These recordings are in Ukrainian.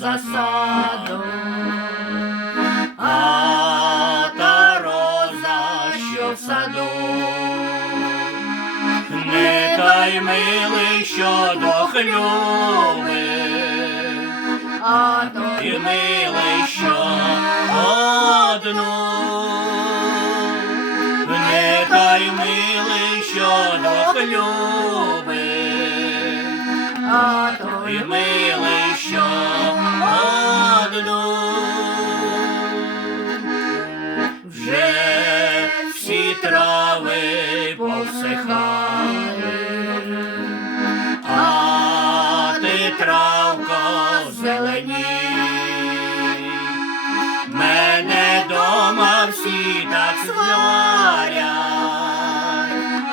за а та роза, що в саду, не той милий, що хлюби, а той милий, що одну, не той милий, що хлюби, а той милий, трави повсихали, а ти травко зелені. Мене дома всі так сварять,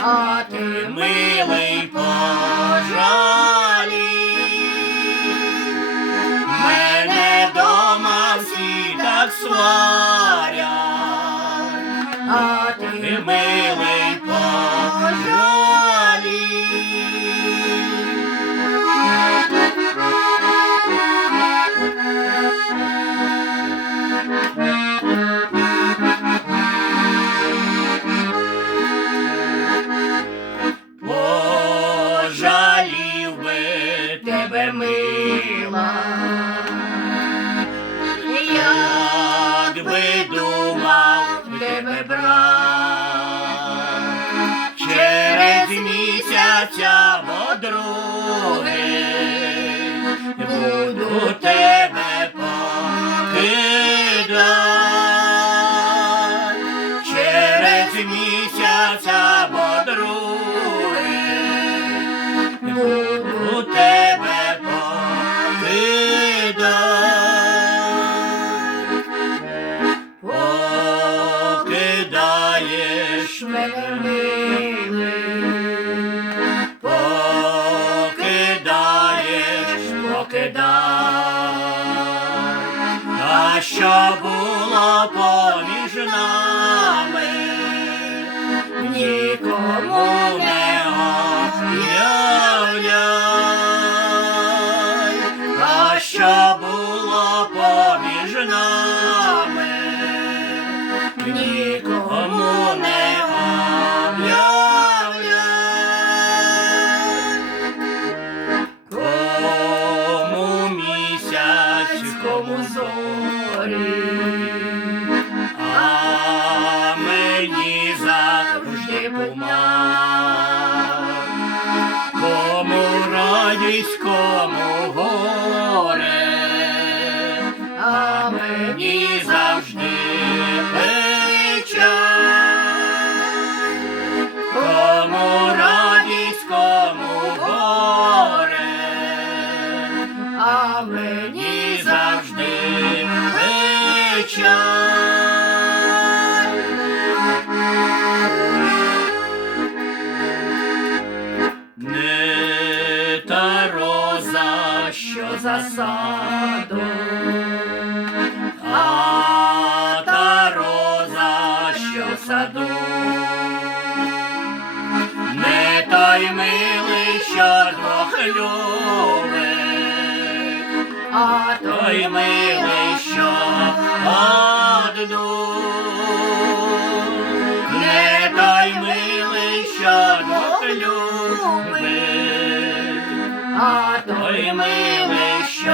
а ти милий пожалі. Мене дома всі так сварять, а ти милий місяця бо другий буду тебе покидать, через місяця покидай, та що було поміж нами, нікому не об'являй, та що було туман. Кому радість, кому горе, а мені завжди за а та роза, що в саду. Не той милий, що двох любить, а той милий, що одну. Не той милий, двох любить, а той милий, що